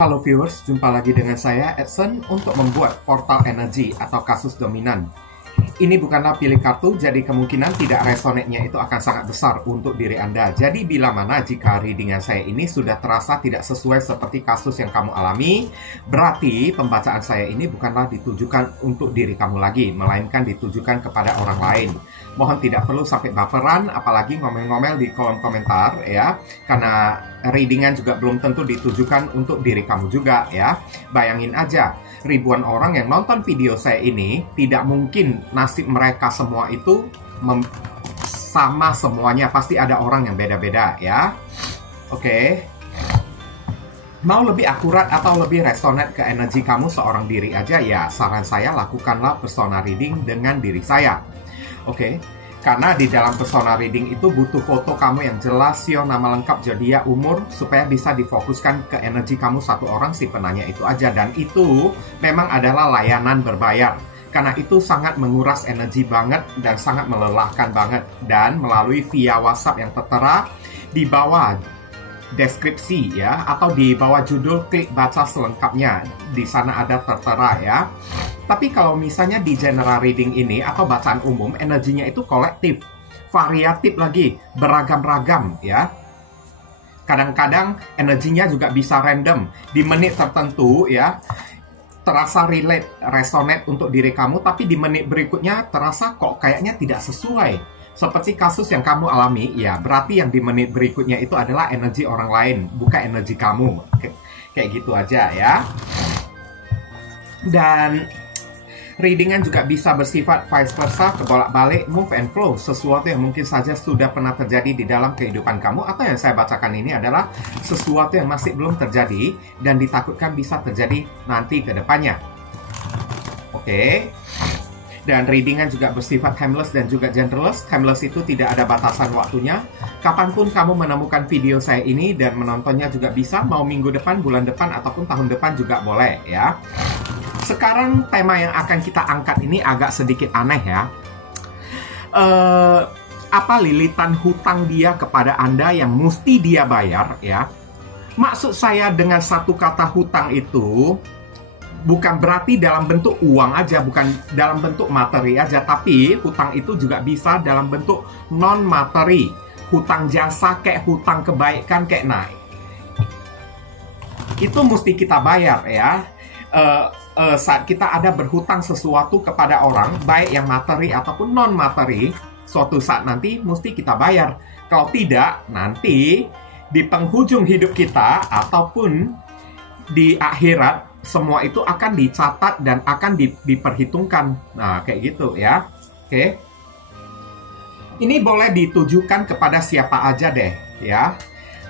Halo viewers, jumpa lagi dengan saya Edson untuk membuat portal energi atau kasus dominan. Ini bukanlah pilih kartu, jadi kemungkinan tidak resonate-nya itu akan sangat besar untuk diri Anda. Jadi bila mana jika readingan saya ini sudah terasa tidak sesuai seperti kasus yang kamu alami, berarti pembacaan saya ini bukanlah ditujukan untuk diri kamu lagi, melainkan ditujukan kepada orang lain. Mohon tidak perlu sampai baperan, apalagi ngomel-ngomel di kolom komentar ya, karena readingan juga belum tentu ditujukan untuk diri kamu juga ya. Bayangin aja, ribuan orang yang nonton video saya ini, tidak mungkin nasib mereka semua itu sama semuanya. Pasti ada orang yang beda-beda ya. Oke. Mau lebih akurat atau lebih resonate ke energi kamu seorang diri aja ya, saran saya lakukanlah persona reading dengan diri saya. Oke. Karena di dalam persona reading itu butuh foto kamu yang jelas, nama lengkap, zodiak, umur, supaya bisa difokuskan ke energi kamu satu orang si penanya itu aja. Dan itu memang adalah layanan berbayar. Karena itu sangat menguras energi banget dan sangat melelahkan banget. Dan melalui via WhatsApp yang tertera di bawah deskripsi ya, atau di bawah judul, klik baca selengkapnya. Di sana ada tertera ya. Tapi kalau misalnya di general reading ini atau bacaan umum, energinya itu kolektif, variatif lagi, beragam-ragam ya. Kadang-kadang energinya juga bisa random. Di menit tertentu ya, terasa relate, resonate untuk diri kamu, tapi di menit berikutnya terasa kok kayaknya tidak sesuai. Seperti kasus yang kamu alami, ya berarti yang di menit berikutnya itu adalah energi orang lain, bukan energi kamu. Kayak gitu aja ya. Dan readingan juga bisa bersifat vice versa, kebolak-balik, move and flow. Sesuatu yang mungkin saja sudah pernah terjadi di dalam kehidupan kamu, atau yang saya bacakan ini adalah sesuatu yang masih belum terjadi dan ditakutkan bisa terjadi nanti ke depannya. Oke. Dan readingan juga bersifat timeless dan juga genderless. Timeless itu tidak ada batasan waktunya. Kapanpun kamu menemukan video saya ini dan menontonnya juga bisa, mau minggu depan, bulan depan, ataupun tahun depan juga boleh ya. Sekarang tema yang akan kita angkat ini agak sedikit aneh ya. Apa lilitan hutang dia kepada Anda yang mesti dia bayar ya? Maksud saya dengan satu kata hutang itu bukan berarti dalam bentuk uang aja, bukan dalam bentuk materi aja, tapi hutang itu juga bisa dalam bentuk non-materi. Hutang jasa kayak hutang kebaikan kayak naik. Itu mesti kita bayar ya. Saat kita ada berhutang sesuatu kepada orang, baik yang materi ataupun non-materi, suatu saat nanti mesti kita bayar. Kalau tidak, nanti di penghujung hidup kita ataupun di akhirat, semua itu akan dicatat dan akan diperhitungkan. Nah, kayak gitu ya. Oke. Ini boleh ditujukan kepada siapa aja deh ya.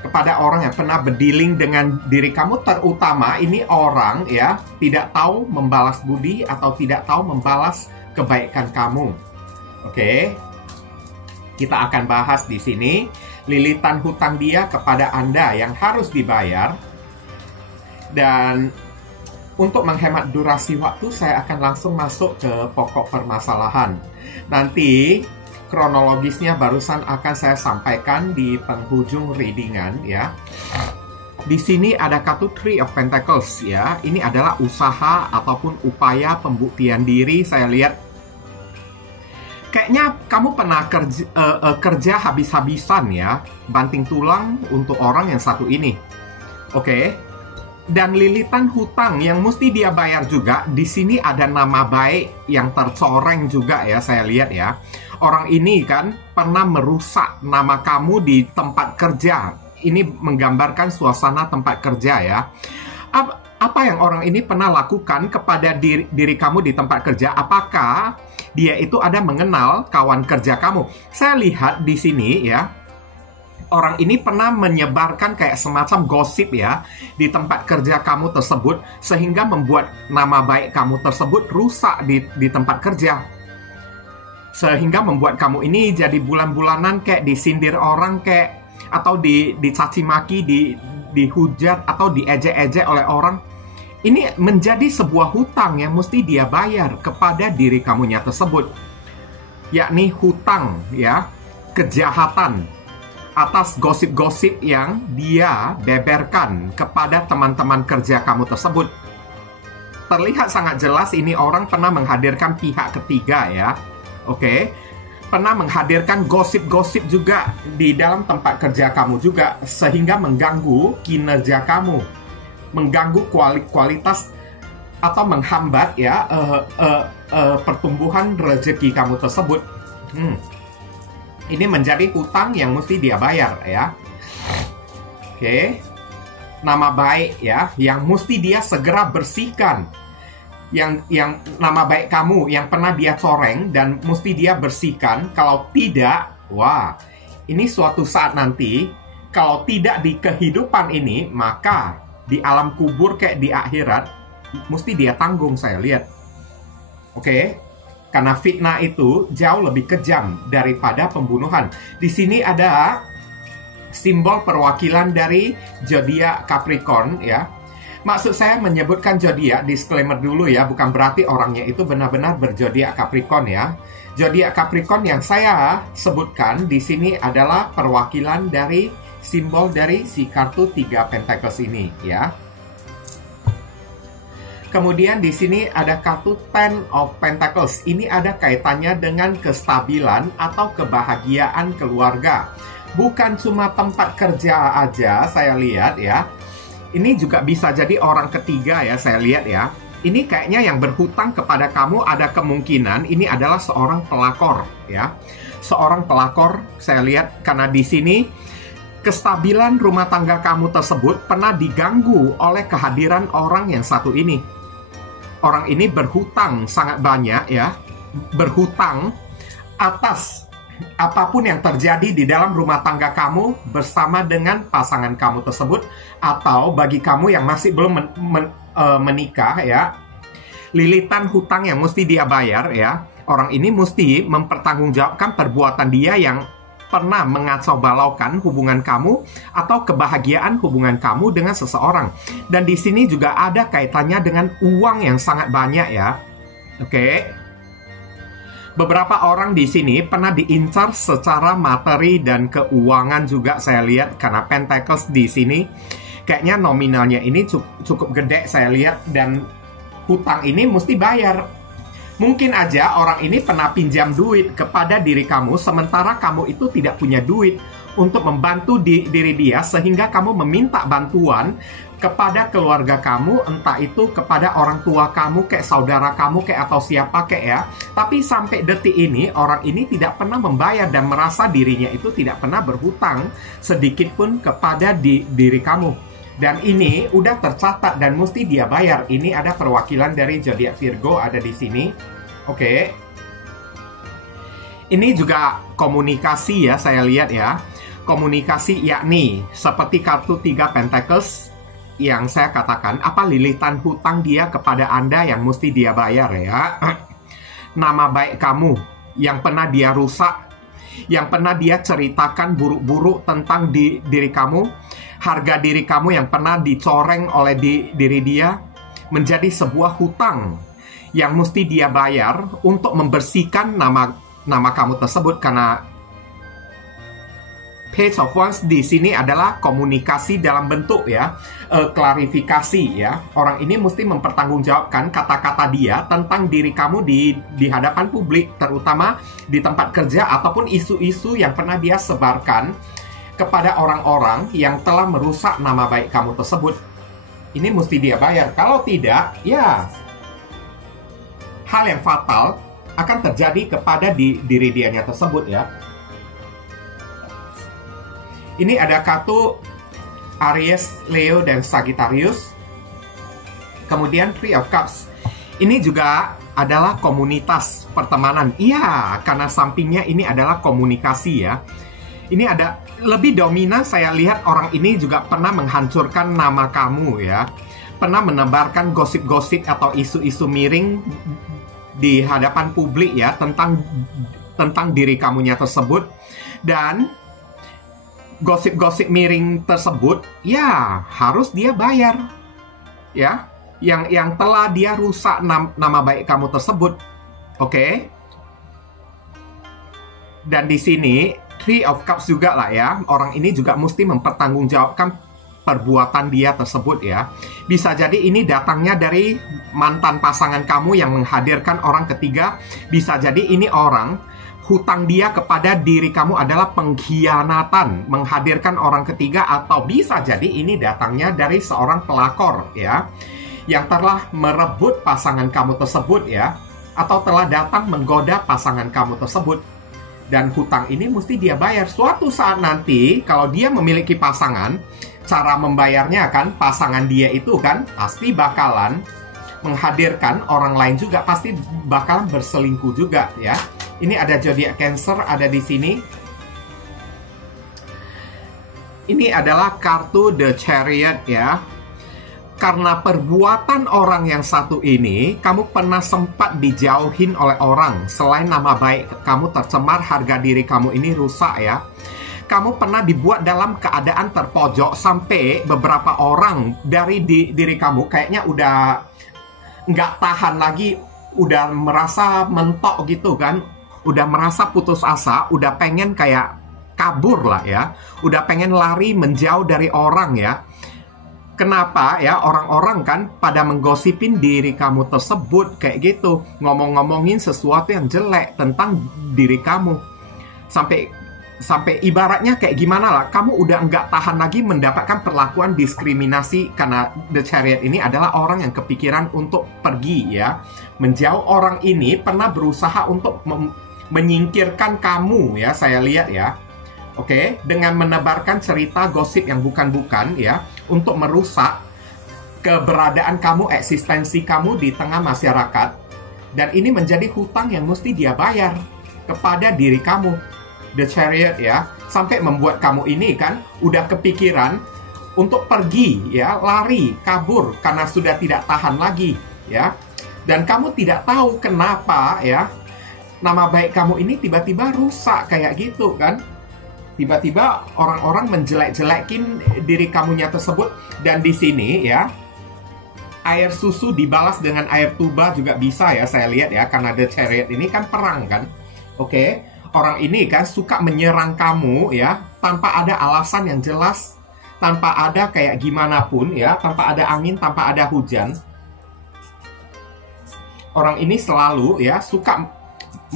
Kepada orang yang pernah berdealing dengan diri kamu, terutama ini orang ya tidak tahu membalas budi atau tidak tahu membalas kebaikan kamu. Oke. Kita akan bahas di sini lilitan hutang dia kepada Anda yang harus dibayar. Dan untuk menghemat durasi waktu, saya akan langsung masuk ke pokok permasalahan. Nanti kronologisnya barusan akan saya sampaikan di penghujung readingan ya. Di sini ada kartu Three of Pentacles ya. Ini adalah usaha ataupun upaya pembuktian diri. Saya lihat kayaknya kamu pernah kerja habis-habisan ya, banting tulang untuk orang yang satu ini. Oke. Dan lilitan hutang yang mesti dia bayar juga, di sini ada nama baik yang tercoreng juga ya, saya lihat ya. Orang ini kan pernah merusak nama kamu di tempat kerja. Ini menggambarkan suasana tempat kerja ya. Apa yang orang ini pernah lakukan kepada diri kamu di tempat kerja? Apakah dia itu ada mengenal kawan kerja kamu? Saya lihat di sini ya, orang ini pernah menyebarkan kayak semacam gosip ya di tempat kerja kamu tersebut, sehingga membuat nama baik kamu tersebut rusak di tempat kerja. Sehingga membuat kamu ini jadi bulan-bulanan kayak disindir orang kayak, atau dicaci maki, dihujat atau diejek-ejek oleh orang. Ini menjadi sebuah hutang yang mesti dia bayar kepada diri kamunya tersebut. Yakni hutang ya, kejahatan. atas gosip-gosip yang dia beberkan kepada teman-teman kerja kamu tersebut. Terlihat sangat jelas ini orang pernah menghadirkan pihak ketiga ya. Oke. Pernah menghadirkan gosip-gosip juga di dalam tempat kerja kamu juga, sehingga mengganggu kinerja kamu, mengganggu kualitas atau menghambat ya pertumbuhan rezeki kamu tersebut. Ini menjadi hutang yang mesti dia bayar ya. Oke. Nama baik ya yang mesti dia segera bersihkan. Yang nama baik kamu yang pernah dia coreng dan mesti dia bersihkan. Kalau tidak, wah, ini suatu saat nanti kalau tidak di kehidupan ini, maka di alam kubur kayak di akhirat mesti dia tanggung, saya lihat. Oke? Karena fitnah itu jauh lebih kejam daripada pembunuhan. Di sini ada simbol perwakilan dari zodiak Capricorn ya. Maksud saya menyebutkan zodiak, disclaimer dulu ya, bukan berarti orangnya itu benar-benar berzodiak Capricorn ya. Zodiak Capricorn yang saya sebutkan di sini adalah perwakilan dari simbol dari si kartu 3 Pentacles ini ya. Kemudian di sini ada kartu Ten of Pentacles. Ini ada kaitannya dengan kestabilan atau kebahagiaan keluarga. Bukan cuma tempat kerja aja saya lihat ya. Ini juga bisa jadi orang ketiga ya, saya lihat ya. Ini kayaknya yang berhutang kepada kamu ada kemungkinan ini adalah seorang pelakor ya. Seorang pelakor saya lihat karena di sini kestabilan rumah tangga kamu tersebut pernah diganggu oleh kehadiran orang yang satu ini. Orang ini berhutang sangat banyak ya. Berhutang atas apapun yang terjadi di dalam rumah tangga kamu bersama dengan pasangan kamu tersebut, atau bagi kamu yang masih belum menikah ya, lilitan hutang yang mesti dia bayar ya. Orang ini mesti mempertanggungjawabkan perbuatan dia yang pernah mengacau balaukan hubungan kamu atau kebahagiaan hubungan kamu dengan seseorang. Dan di sini juga ada kaitannya dengan uang yang sangat banyak ya. Oke. Beberapa orang di sini pernah diincar secara materi dan keuangan juga saya lihat, karena Pentacles di sini kayaknya nominalnya ini cukup gede saya lihat, dan hutang ini mesti bayar. Mungkin aja orang ini pernah pinjam duit kepada diri kamu sementara kamu itu tidak punya duit untuk membantu diri dia, sehingga kamu meminta bantuan kepada keluarga kamu, entah itu kepada orang tua kamu, kayak saudara kamu, kayak atau siapa kayak ya. Tapi sampai detik ini, orang ini tidak pernah membayar dan merasa dirinya itu tidak pernah berhutang sedikit pun kepada diri kamu. Dan ini udah tercatat dan mesti dia bayar. Ini ada perwakilan dari zodiak Virgo ada di sini. Oke. Ini juga komunikasi ya, saya lihat ya. Komunikasi yakni seperti kartu 3 Pentacles yang saya katakan, apa lilitan hutang dia kepada Anda yang mesti dia bayar ya. Nama baik kamu yang pernah dia rusak, yang pernah dia ceritakan buruk-buruk tentang diri kamu, harga diri kamu yang pernah dicoreng oleh diri dia, menjadi sebuah hutang yang mesti dia bayar untuk membersihkan nama kamu tersebut. Karena Page of Wands di sini adalah komunikasi dalam bentuk ya, klarifikasi ya. Orang ini mesti mempertanggungjawabkan kata-kata dia tentang diri kamu di hadapan publik, terutama di tempat kerja ataupun isu-isu yang pernah dia sebarkan kepada orang-orang yang telah merusak nama baik kamu tersebut. Ini mesti dia bayar. Kalau tidak, ya hal yang fatal akan terjadi kepada diri dianya tersebut ya. Ini ada kartu Aries, Leo, dan Sagittarius. Kemudian Three of Cups. Ini juga adalah komunitas pertemanan. Iya, karena sampingnya ini adalah komunikasi ya. Ini ada lebih dominan, saya lihat orang ini juga pernah menghancurkan nama kamu ya. Pernah menebarkan gosip-gosip atau isu-isu miring di hadapan publik ya tentang diri kamunya tersebut. Dan gosip-gosip miring tersebut ya harus dia bayar ya, yang telah dia rusak nama baik kamu tersebut. Oke. Dan di sini Three of Cups juga lah ya. Orang ini juga mesti mempertanggungjawabkan perbuatan dia tersebut ya. Bisa jadi ini datangnya dari mantan pasangan kamu yang menghadirkan orang ketiga. Bisa jadi ini orang, hutang dia kepada diri kamu adalah pengkhianatan, menghadirkan orang ketiga. Atau bisa jadi ini datangnya dari seorang pelakor ya, yang telah merebut pasangan kamu tersebut ya, atau telah datang menggoda pasangan kamu tersebut. Dan hutang ini mesti dia bayar. Suatu saat nanti, kalau dia memiliki pasangan, cara membayarnya kan, pasangan dia itu kan pasti bakalan menghadirkan orang lain juga, pasti bakalan berselingkuh juga ya. Ini ada zodiak Cancer ada di sini. Ini adalah kartu The Chariot ya. Karena perbuatan orang yang satu ini, kamu pernah sempat dijauhin oleh orang. Selain nama baik kamu tercemar, harga diri kamu ini rusak ya. Kamu pernah dibuat dalam keadaan terpojok sampai beberapa orang dari diri kamu kayaknya udah nggak tahan lagi, udah merasa mentok gitu kan. Udah merasa putus asa, udah pengen kayak kabur lah ya. Udah pengen lari menjauh dari orang ya. Kenapa ya, orang-orang kan pada menggosipin diri kamu tersebut kayak gitu, ngomong-ngomongin sesuatu yang jelek tentang diri kamu. Sampai ibaratnya kayak gimana lah, kamu udah nggak tahan lagi mendapatkan perlakuan diskriminasi. Karena The Chariot ini adalah orang yang kepikiran untuk pergi ya, menjauh. Orang ini pernah berusaha untuk menyingkirkan kamu ya, saya lihat ya. Oke, dengan menebarkan cerita gosip yang bukan-bukan ya, untuk merusak keberadaan kamu, eksistensi kamu di tengah masyarakat. Dan ini menjadi hutang yang mesti dia bayar kepada diri kamu, The Chariot ya. Sampai membuat kamu ini kan udah kepikiran untuk pergi ya, lari, kabur karena sudah tidak tahan lagi ya. Dan kamu tidak tahu kenapa ya, nama baik kamu ini tiba-tiba rusak kayak gitu kan. Tiba-tiba orang-orang menjelek-jelekin diri kamunya tersebut. Dan di sini ya, air susu dibalas dengan air tuba juga bisa ya, saya lihat ya. Karena The Chariot ini kan perang kan. Oke, orang ini kan suka menyerang kamu ya, tanpa ada alasan yang jelas, tanpa ada kayak gimana pun ya, tanpa ada angin, tanpa ada hujan. Orang ini selalu ya suka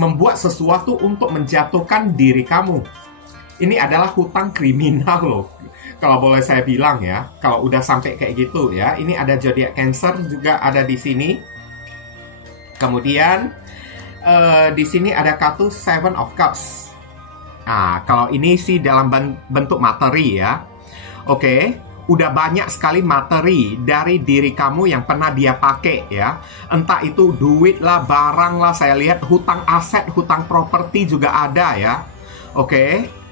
membuat sesuatu untuk menjatuhkan diri kamu. Ini adalah hutang kriminal loh, kalau boleh saya bilang ya. Kalau udah sampai kayak gitu ya. Ini ada zodiak Cancer juga ada di sini. Kemudian di sini ada kartu Seven of Cups. Nah, kalau ini sih dalam bentuk materi ya. Oke, udah banyak sekali materi dari diri kamu yang pernah dia pakai ya. Entah itu duit lah, barang lah, saya lihat hutang aset, hutang properti juga ada ya. Oke.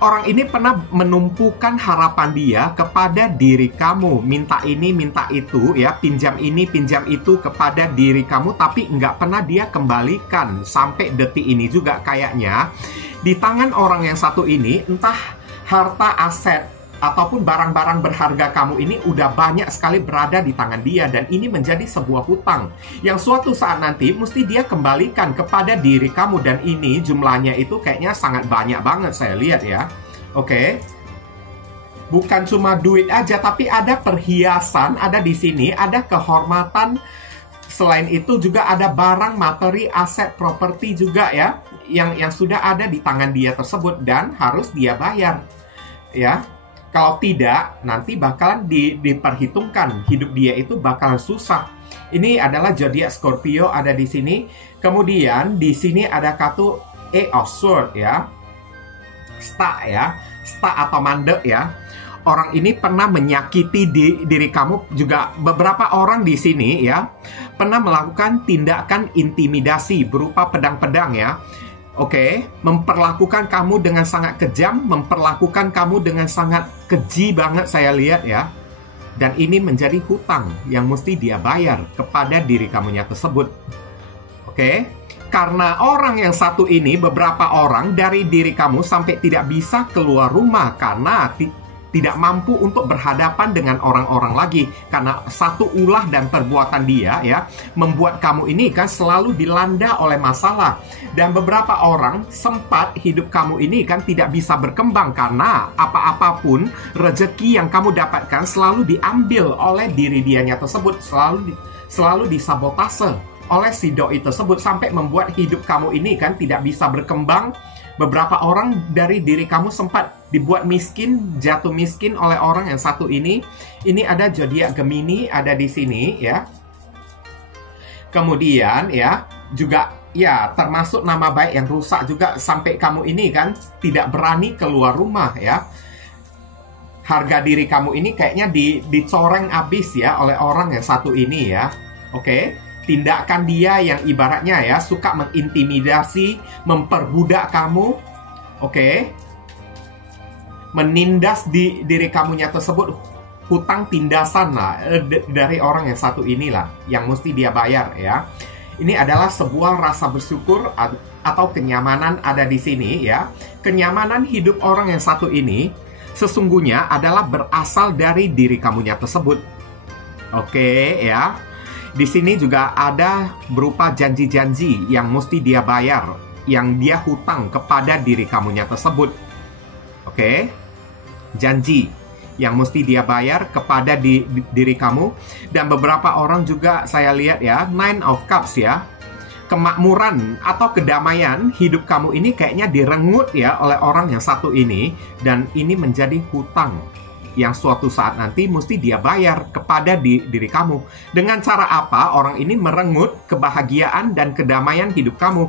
Orang ini pernah menumpukan harapan dia kepada diri kamu. Minta ini, minta itu ya. Pinjam ini, pinjam itu kepada diri kamu. Tapi nggak pernah dia kembalikan. Sampai detik ini juga kayaknya di tangan orang yang satu ini, entah harta aset ataupun barang-barang berharga kamu ini udah banyak sekali berada di tangan dia. Dan ini menjadi sebuah hutang yang suatu saat nanti mesti dia kembalikan kepada diri kamu. Dan ini jumlahnya itu kayaknya sangat banyak banget saya lihat ya. Oke. Bukan cuma duit aja, tapi ada perhiasan ada di sini, ada kehormatan. Selain itu juga ada barang, materi, aset, properti juga ya, yang sudah ada di tangan dia tersebut dan harus dia bayar ya. Kalau tidak, nanti bakalan diperhitungkan. Hidup dia itu bakalan susah. Ini adalah zodiak Scorpio ada di sini. Kemudian di sini ada kartu Eight of Swords ya. Star ya. Star atau mandek ya. Orang ini pernah menyakiti diri kamu juga. Beberapa orang di sini ya pernah melakukan tindakan intimidasi berupa pedang-pedang ya. Oke, memperlakukan kamu dengan sangat kejam, memperlakukan kamu dengan sangat keji banget saya lihat ya. Dan ini menjadi hutang yang mesti dia bayar kepada diri kamunya tersebut. Oke, karena orang yang satu ini, beberapa orang dari diri kamu sampai tidak bisa keluar rumah karena tidak mampu untuk berhadapan dengan orang-orang lagi, karena satu ulah dan perbuatan dia ya membuat kamu ini kan selalu dilanda oleh masalah. Dan beberapa orang sempat hidup kamu ini kan tidak bisa berkembang karena apa-apapun rezeki yang kamu dapatkan selalu diambil oleh diri dianya tersebut, selalu disabotase oleh si doi tersebut, sampai membuat hidup kamu ini kan tidak bisa berkembang. Beberapa orang dari diri kamu sempat dibuat miskin, jatuh miskin oleh orang yang satu ini. Ini ada zodiak Gemini ada di sini ya. Kemudian ya juga ya termasuk nama baik yang rusak juga, sampai kamu ini kan tidak berani keluar rumah ya. Harga diri kamu ini kayaknya dicoreng abis ya oleh orang yang satu ini ya. Oke. Tindakan dia yang ibaratnya ya suka mengintimidasi, memperbudak kamu, menindas di diri kamunya tersebut, hutang tindasan lah dari orang yang satu inilah yang mesti dia bayar ya. Ini adalah sebuah rasa bersyukur atau kenyamanan ada di sini ya. Kenyamanan hidup orang yang satu ini sesungguhnya adalah berasal dari diri kamunya tersebut. Ya. Di sini juga ada berupa janji-janji yang mesti dia bayar, yang dia hutang kepada diri kamunya tersebut. Janji yang mesti dia bayar kepada diri kamu. Dan beberapa orang juga saya lihat ya, Nine of Cups ya, kemakmuran atau kedamaian hidup kamu ini kayaknya direnggut ya oleh orang yang satu ini. Dan ini menjadi hutang yang suatu saat nanti mesti dia bayar kepada diri kamu. Dengan cara apa orang ini merenggut kebahagiaan dan kedamaian hidup kamu?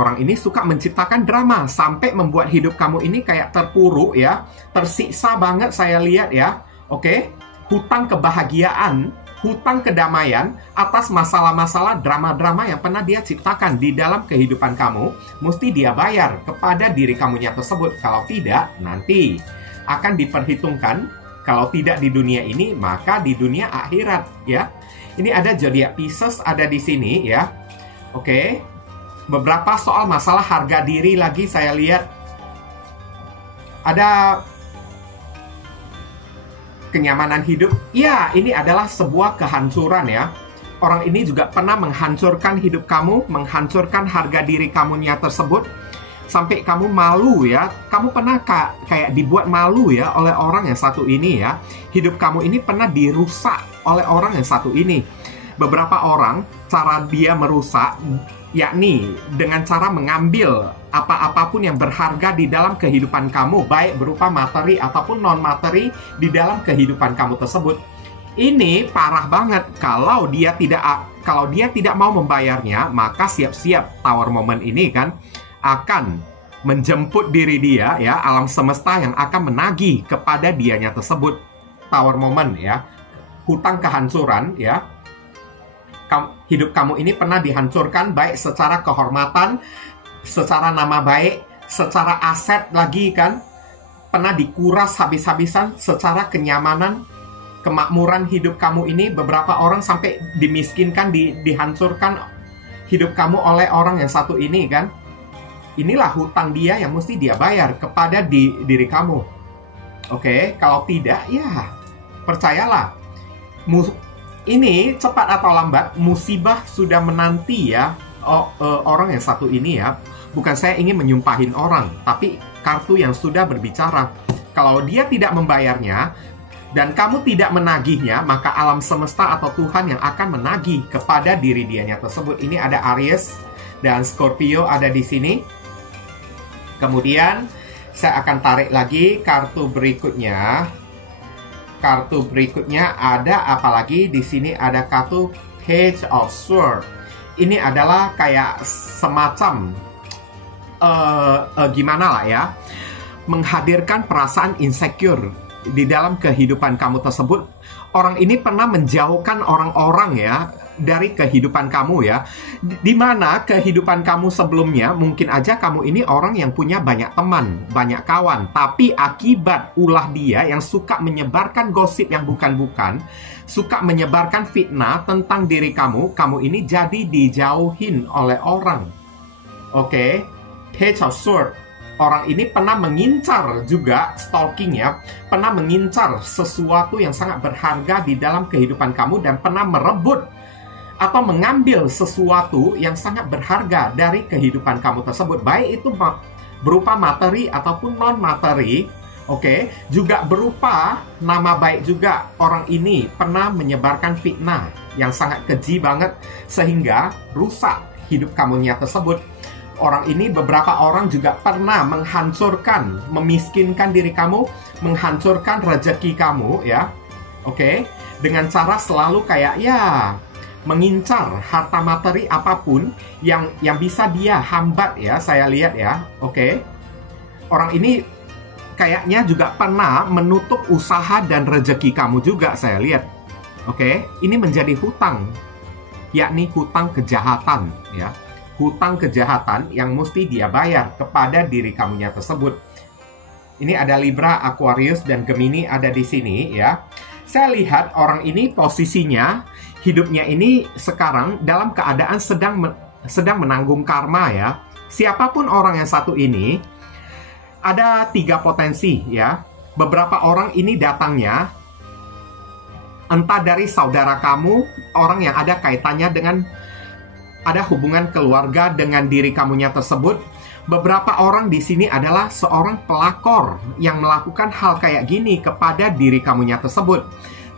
Orang ini suka menciptakan drama sampai membuat hidup kamu ini kayak terpuruk ya, tersiksa banget saya lihat ya. Hutang kebahagiaan, hutang kedamaian atas masalah-masalah, drama-drama yang pernah dia ciptakan di dalam kehidupan kamu, mesti dia bayar kepada diri kamunya tersebut. Kalau tidak, nanti akan diperhitungkan. Kalau tidak di dunia ini, maka di dunia akhirat ya. Ini ada zodiak Pisces ada di sini ya. Beberapa soal masalah harga diri lagi saya lihat. Ada kenyamanan hidup. Ya, ini adalah sebuah kehancuran ya. Orang ini juga pernah menghancurkan hidup kamu, menghancurkan harga diri kamunya tersebut, sampai kamu malu ya. Kamu pernah kayak dibuat malu ya oleh orang yang satu ini ya. Hidup kamu ini pernah dirusak oleh orang yang satu ini. Beberapa orang, cara dia merusak yakni dengan cara mengambil apapun yang berharga di dalam kehidupan kamu, baik berupa materi ataupun non-materi di dalam kehidupan kamu tersebut. Ini parah banget. Kalau dia tidak mau membayarnya, maka siap-siap Tower Moment ini kan akan menjemput diri dia ya, alam semesta yang akan menagih kepada dianya tersebut. Tower Moment ya, hutang kehancuran ya. Hidup kamu ini pernah dihancurkan, baik secara kehormatan, secara nama baik, secara aset lagi kan, pernah dikuras habis-habisan, secara kenyamanan, kemakmuran hidup kamu ini. Beberapa orang sampai dimiskinkan, dihancurkan hidup kamu oleh orang yang satu ini kan. Inilah hutang dia yang mesti dia bayar kepada diri kamu. Kalau tidak ya percayalah, ini cepat atau lambat musibah sudah menanti ya orang yang satu ini ya. Bukan saya ingin menyumpahin orang, tapi kartu yang sudah berbicara. Kalau dia tidak membayarnya dan kamu tidak menagihnya, maka alam semesta atau Tuhan yang akan menagih kepada diri dianya tersebut. Ini ada Aries dan Scorpio ada di sini. Kemudian saya akan tarik lagi kartu berikutnya. Kartu berikutnya ada apa lagi? Di sini ada kartu Page of Swords. Ini adalah kayak semacam gimana lah ya, menghadirkan perasaan insecure di dalam kehidupan kamu tersebut. Orang ini pernah menjauhkan orang-orang ya dari kehidupan kamu ya, di mana kehidupan kamu sebelumnya mungkin aja kamu ini orang yang punya banyak teman, banyak kawan, tapi akibat ulah dia yang suka menyebarkan gosip yang bukan-bukan, suka menyebarkan fitnah tentang diri kamu, kamu ini jadi dijauhin oleh orang. Page of Swords. orang ini pernah mengincar juga, stalking ya, pernah mengincar sesuatu yang sangat berharga di dalam kehidupan kamu dan pernah merebut atau mengambil sesuatu yang sangat berharga dari kehidupan kamu tersebut, baik itu berupa materi ataupun non-materi. Oke, juga berupa nama baik juga. Orang ini pernah menyebarkan fitnah yang sangat keji banget sehingga rusak hidup kamunya tersebut. Orang ini, beberapa orang juga pernah menghancurkan, memiskinkan diri kamu, menghancurkan rezeki kamu ya. Oke, dengan cara selalu kayak ya mengincar harta materi apapun yang bisa dia hambat ya, saya lihat ya. Oke. Orang ini kayaknya juga pernah menutup usaha dan rezeki kamu juga, saya lihat. Oke, ini menjadi hutang, yakni hutang kejahatan ya. Hutang kejahatan yang mesti dia bayar kepada diri kamunya tersebut. Ini ada Libra, Aquarius, dan Gemini ada di sini ya. Saya lihat orang ini posisinya, hidupnya ini sekarang dalam keadaan sedang menanggung karma ya. Siapapun orang yang satu ini, ada 3 potensi ya. Beberapa orang ini datangnya entah dari saudara kamu, orang yang ada kaitannya dengan, ada hubungan keluarga dengan diri kamunya tersebut. Beberapa orang di sini adalah seorang pelakor yang melakukan hal kayak gini kepada diri kamunya tersebut.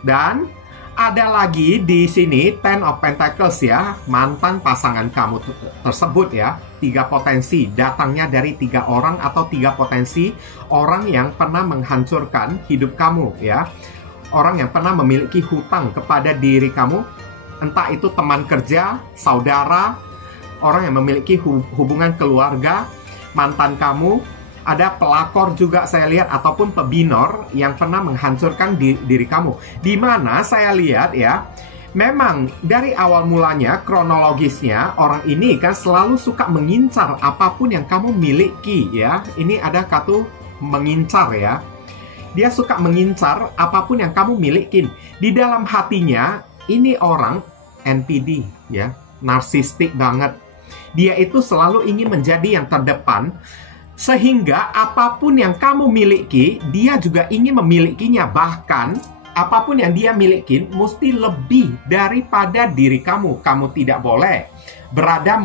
Dan ada lagi di sini Ten of Pentacles ya, mantan pasangan kamu tersebut ya. 3 potensi, datangnya dari 3 orang atau 3 potensi orang yang pernah menghancurkan hidup kamu ya. Orang yang pernah memiliki hutang kepada diri kamu, entah itu teman kerja, saudara, orang yang memiliki hubungan keluarga, mantan kamu. Ada pelakor juga saya lihat, ataupun pebinor yang pernah menghancurkan diri kamu. Di mana saya lihat ya, memang dari awal mulanya kronologisnya orang ini kan selalu suka mengincar apapun yang kamu miliki ya. Ini ada kata mengincar ya. Dia suka mengincar apapun yang kamu miliki. Di dalam hatinya ini orang NPD ya, narsistik banget. Dia itu selalu ingin menjadi yang terdepan. Sehingga apapun yang kamu miliki, dia juga ingin memilikinya. Bahkan, apapun yang dia miliki mesti lebih daripada diri kamu. Kamu tidak boleh berada,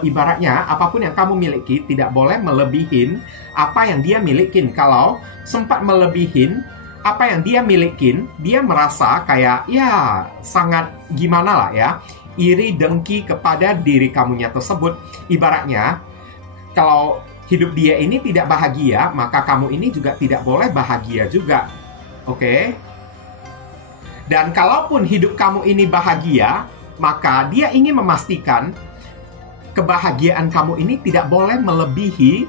ibaratnya, apapun yang kamu miliki tidak boleh melebihin apa yang dia miliki. Kalau sempat melebihin apa yang dia miliki, dia merasa kayak, ya, sangat gimana lah ya, iri dengki kepada diri kamunya tersebut. Ibaratnya, kalau hidup dia ini tidak bahagia, maka kamu ini juga tidak boleh bahagia juga. Oke? Dan kalaupun hidup kamu ini bahagia, maka dia ingin memastikan kebahagiaan kamu ini tidak boleh melebihi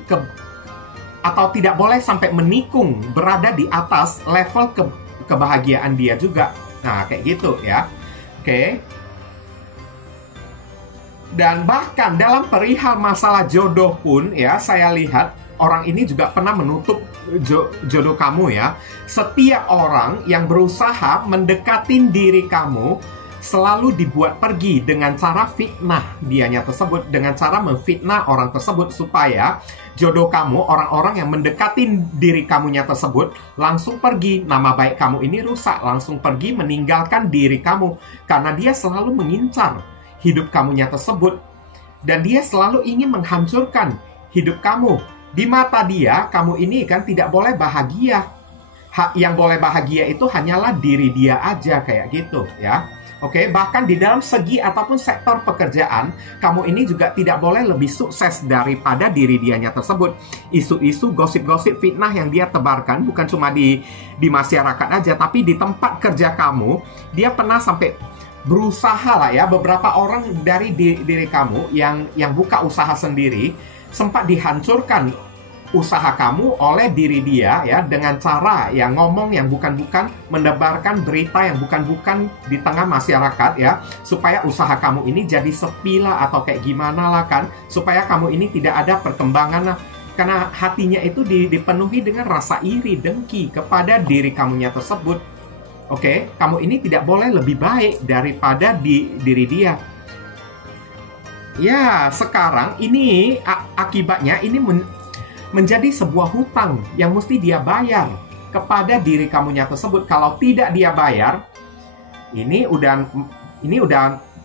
atau tidak boleh sampai menikung, berada di atas level kebahagiaan dia juga. Nah, kayak gitu ya. Oke? Dan bahkan dalam perihal masalah jodoh pun ya, saya lihat orang ini juga pernah menutup jodoh kamu ya. Setiap orang yang berusaha mendekatin diri kamu selalu dibuat pergi dengan cara fitnah dianya tersebut, dengan cara memfitnah orang tersebut supaya jodoh kamu, orang-orang yang mendekatin diri kamunya tersebut langsung pergi, nama baik kamu ini rusak, langsung pergi meninggalkan diri kamu karena dia selalu mengincar hidup kamunya tersebut. Dan dia selalu ingin menghancurkan hidup kamu. Di mata dia, kamu ini kan tidak boleh bahagia. Yang boleh bahagia itu hanyalah diri dia aja, kayak gitu ya. Oke, bahkan di dalam segi ataupun sektor pekerjaan, kamu ini juga tidak boleh lebih sukses daripada diri dianya tersebut. Isu-isu, gosip-gosip, fitnah yang dia tebarkan bukan cuma di masyarakat aja, tapi di tempat kerja kamu, dia pernah sampai berusaha lah ya, beberapa orang dari diri kamu yang buka usaha sendiri sempat dihancurkan usaha kamu oleh diri dia ya, dengan cara yang ngomong yang bukan-bukan, menebarkan berita yang bukan-bukan di tengah masyarakat ya, supaya usaha kamu ini jadi sepi lah atau kayak gimana lah kan, supaya kamu ini tidak ada perkembangan lah, karena hatinya itu dipenuhi dengan rasa iri dengki kepada diri kamunya tersebut. Oke, kamu ini tidak boleh lebih baik daripada diri dia. Ya, sekarang ini akibatnya ini menjadi sebuah hutang yang mesti dia bayar kepada diri kamunya tersebut. Kalau tidak dia bayar, ini udah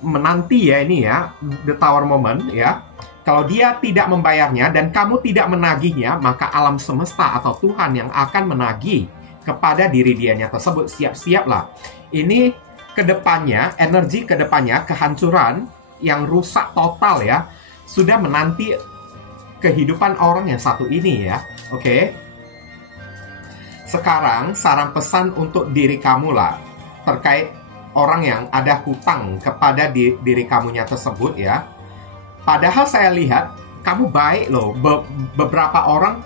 menanti ya, ini ya, the tower moment ya. Kalau dia tidak membayarnya dan kamu tidak menagihnya, maka alam semesta atau Tuhan yang akan menagih kepada diri dianya tersebut. Siap-siaplah. Ini kedepannya, energi kedepannya, kehancuran yang rusak total ya, sudah menanti kehidupan orang yang satu ini ya. Oke. Sekarang saran pesan untuk diri kamu lah, terkait orang yang ada hutang kepada diri kamunya tersebut ya. Padahal saya lihat kamu baik loh. Beberapa orang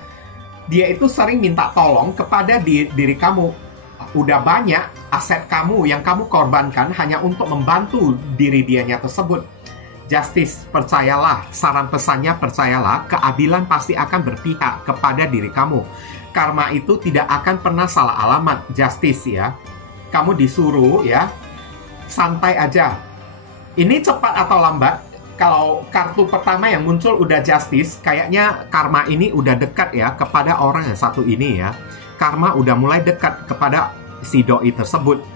dia itu sering minta tolong kepada diri kamu. Udah banyak aset kamu yang kamu korbankan hanya untuk membantu diri dianya tersebut. Justice, percayalah, saran pesannya percayalah, keadilan pasti akan berpihak kepada diri kamu. Karma itu tidak akan pernah salah alamat. Justice ya. Kamu disuruh ya, santai aja. Ini cepat atau lambat, kalau kartu pertama yang muncul udah justice, kayaknya karma ini udah dekat ya kepada orang yang satu ini ya. Karma udah mulai dekat kepada si doi tersebut.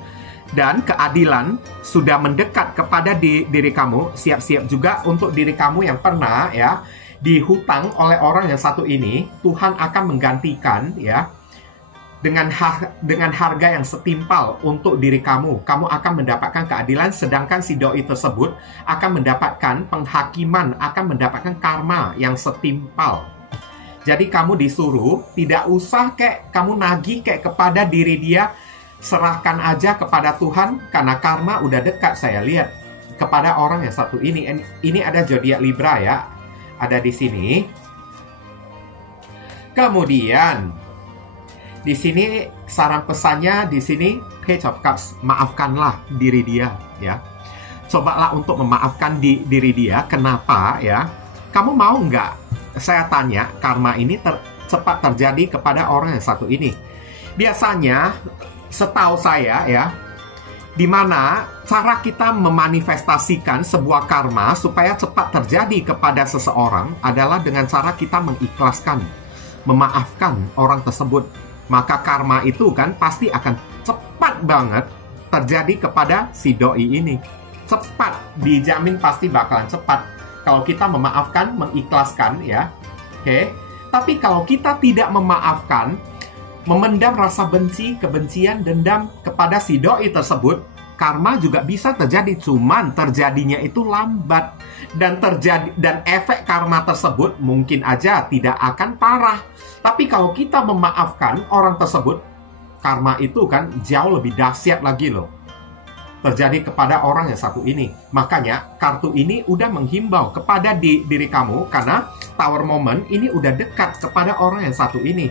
Dan keadilan sudah mendekat kepada diri kamu. Siap-siap juga untuk diri kamu yang pernah ya dihutang oleh orang yang satu ini. Tuhan akan menggantikan ya dengan harga yang setimpal untuk diri kamu. Kamu akan mendapatkan keadilan, sedangkan si doi tersebut akan mendapatkan penghakiman, akan mendapatkan karma yang setimpal. Jadi kamu disuruh tidak usah kayak kamu nagih kayak kepada diri dia, serahkan aja kepada Tuhan karena karma udah dekat. Saya lihat kepada orang yang satu ini. Ini ada zodiak Libra ya, ada di sini. Kemudian di sini saran pesannya di sini Page of Cups, maafkanlah diri dia ya. Cobalah untuk memaafkan diri dia. Kenapa ya? Kamu mau nggak? Saya tanya, karma ini cepat terjadi kepada orang yang satu ini. Biasanya, setahu saya ya, di mana cara kita memanifestasikan sebuah karma supaya cepat terjadi kepada seseorang adalah dengan cara kita mengikhlaskan, memaafkan orang tersebut. Maka karma itu kan pasti akan cepat banget terjadi kepada si doi ini. Cepat, dijamin pasti bakalan cepat. Kalau kita memaafkan, mengikhlaskan ya. Oke. Tapi kalau kita tidak memaafkan, memendam rasa benci, kebencian, dendam kepada si doi tersebut, karma juga bisa terjadi. Cuman terjadinya itu lambat. Dan efek karma tersebut mungkin aja tidak akan parah. Tapi kalau kita memaafkan orang tersebut, karma itu kan jauh lebih dahsyat lagi loh terjadi kepada orang yang satu ini. Makanya kartu ini udah menghimbau kepada diri kamu, karena Tower Moment ini udah dekat kepada orang yang satu ini.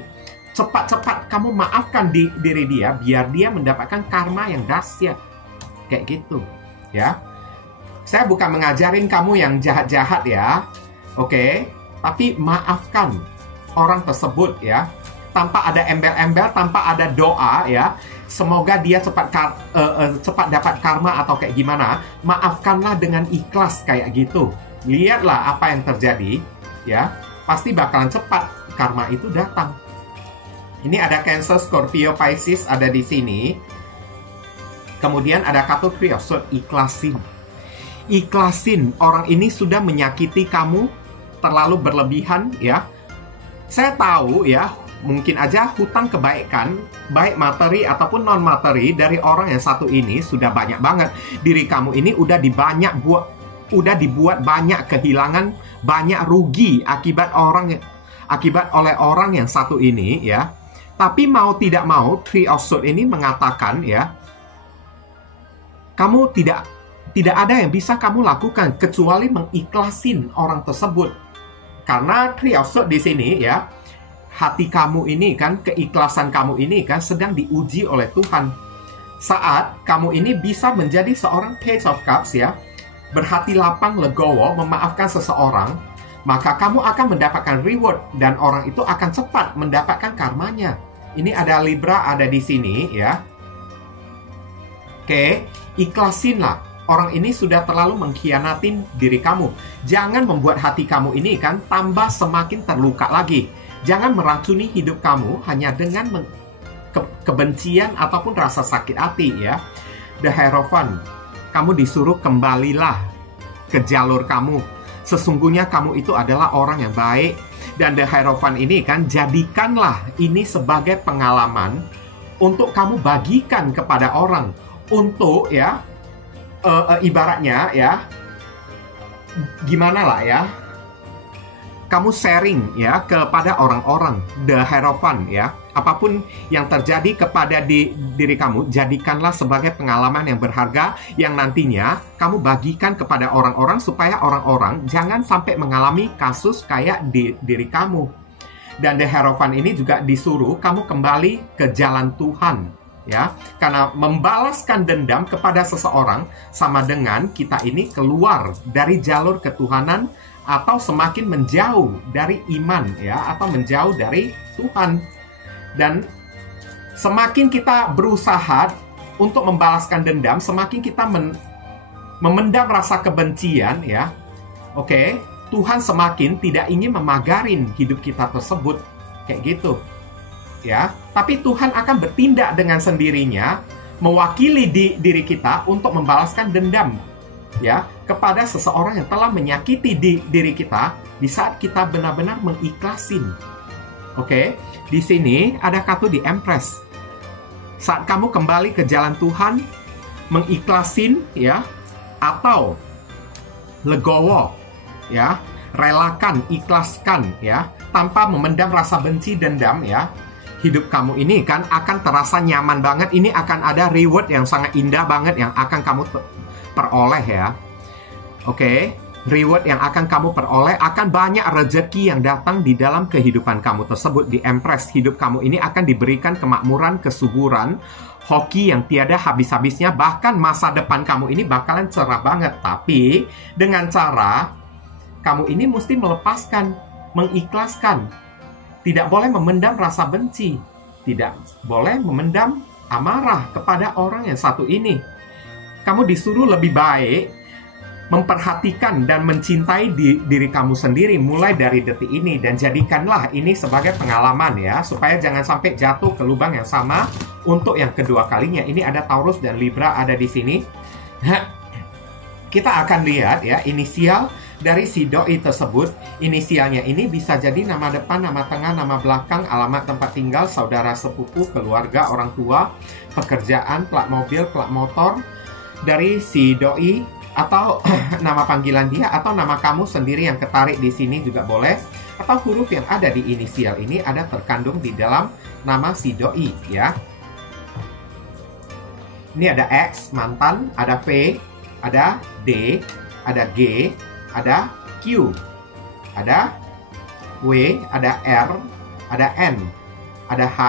Cepat-cepat kamu maafkan diri dia, biar dia mendapatkan karma yang dahsyat. Kayak gitu ya. Saya bukan mengajarin kamu yang jahat-jahat ya, oke? Tapi maafkan orang tersebut ya, tanpa ada embel-embel, tanpa ada doa ya. Semoga dia cepat dapat karma atau kayak gimana. Maafkanlah dengan ikhlas kayak gitu. Lihatlah apa yang terjadi ya. Pasti bakalan cepat karma itu datang. Ini ada Cancer, Scorpio, Pisces ada di sini. Kemudian ada kartu Three of Swords, ikhlasin. Ikhlasin, orang ini sudah menyakiti kamu terlalu berlebihan ya. Saya tahu ya, mungkin aja hutang kebaikan, baik materi ataupun non materi dari orang yang satu ini sudah banyak banget. Diri kamu ini udah dibuat banyak kehilangan, banyak rugi akibat oleh orang yang satu ini ya. Tapi mau tidak mau, Three of Swords ini mengatakan ya, kamu tidak ada yang bisa kamu lakukan kecuali mengikhlasin orang tersebut. Karena Three of Swords di sini ya, hati kamu ini kan, keikhlasan kamu ini kan sedang diuji oleh Tuhan. Saat kamu ini bisa menjadi seorang Page of Cups ya, berhati lapang, legowo, memaafkan seseorang, maka kamu akan mendapatkan reward dan orang itu akan cepat mendapatkan karmanya. Ini ada Libra ada di sini ya. Oke, ikhlasinlah. Orang ini sudah terlalu mengkhianatin diri kamu. Jangan membuat hati kamu ini kan tambah semakin terluka lagi. Jangan meracuni hidup kamu hanya dengan kebencian ataupun rasa sakit hati ya. The Hierophant, kamu disuruh kembalilah ke jalur kamu. Sesungguhnya kamu itu adalah orang yang baik. Dan The Hierophant ini kan, jadikanlah ini sebagai pengalaman untuk kamu bagikan kepada orang. Untuk ya, ibaratnya ya, gimana lah ya, kamu sharing ya kepada orang-orang. The Hierophant ya, apapun yang terjadi kepada diri kamu, jadikanlah sebagai pengalaman yang berharga yang nantinya kamu bagikan kepada orang-orang supaya orang-orang jangan sampai mengalami kasus kayak diri kamu. Dan The Hierophant ini juga disuruh kamu kembali ke jalan Tuhan ya, karena membalaskan dendam kepada seseorang sama dengan kita ini keluar dari jalur ketuhanan atau semakin menjauh dari iman ya, atau menjauh dari Tuhan. Dan semakin kita berusaha untuk membalaskan dendam, semakin kita memendam rasa kebencian ya. Oke, Tuhan semakin tidak ingin memagarin hidup kita tersebut kayak gitu. Ya, tapi Tuhan akan bertindak dengan sendirinya mewakili diri kita untuk membalaskan dendam ya kepada seseorang yang telah menyakiti diri kita di saat kita benar-benar mengiklasin. Oke, di sini ada kata di Empress. Saat kamu kembali ke jalan Tuhan, mengiklasin ya, atau legowo ya, relakan, ikhlaskan ya, tanpa memendam rasa benci dendam ya. Hidup kamu ini kan akan terasa nyaman banget. Ini akan ada reward yang sangat indah banget yang akan kamu peroleh ya. Oke, reward yang akan kamu peroleh, akan banyak rezeki yang datang di dalam kehidupan kamu tersebut. Di Empress, hidup kamu ini akan diberikan kemakmuran, kesuburan, hoki yang tiada habis-habisnya. Bahkan masa depan kamu ini bakalan cerah banget. Tapi dengan cara kamu ini mesti melepaskan, mengikhlaskan. Tidak boleh memendam rasa benci. Tidak boleh memendam amarah kepada orang yang satu ini. Kamu disuruh lebih baik memperhatikan dan mencintai diri kamu sendiri mulai dari detik ini. Dan jadikanlah ini sebagai pengalaman ya, supaya jangan sampai jatuh ke lubang yang sama untuk yang kedua kalinya. Ini ada Taurus dan Libra ada di sini. Kita akan lihat ya, inisial dari si doi tersebut. Inisialnya ini bisa jadi nama depan, nama tengah, nama belakang, alamat tempat tinggal, saudara sepupu, keluarga, orang tua, pekerjaan, plat mobil, plat motor dari si doi, atau nama panggilan dia, atau nama kamu sendiri yang ketarik di sini juga boleh, atau huruf yang ada di inisial ini ada terkandung di dalam nama si doi ya. Ini ada X mantan, ada V, ada D, ada G, ada Q, ada W, ada R, ada N, ada H,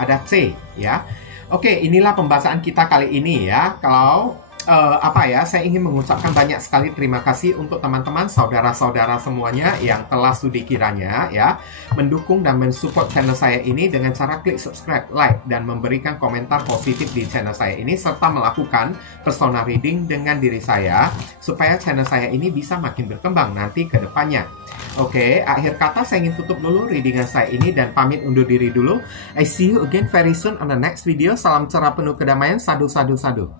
ada C ya. Oke, inilah pembahasan kita kali ini ya. Kalau saya ingin mengucapkan banyak sekali terima kasih untuk teman-teman, saudara-saudara semuanya yang telah studi kiranya ya mendukung dan mensupport channel saya ini dengan cara klik subscribe, like, dan memberikan komentar positif di channel saya ini, serta melakukan personal reading dengan diri saya supaya channel saya ini bisa makin berkembang nanti ke depannya. Oke, akhir kata saya ingin tutup dulu readingan saya ini dan pamit undur diri dulu. I see you again very soon on the next video. Salam cerah penuh kedamaian. Sadu, sadu, sadu.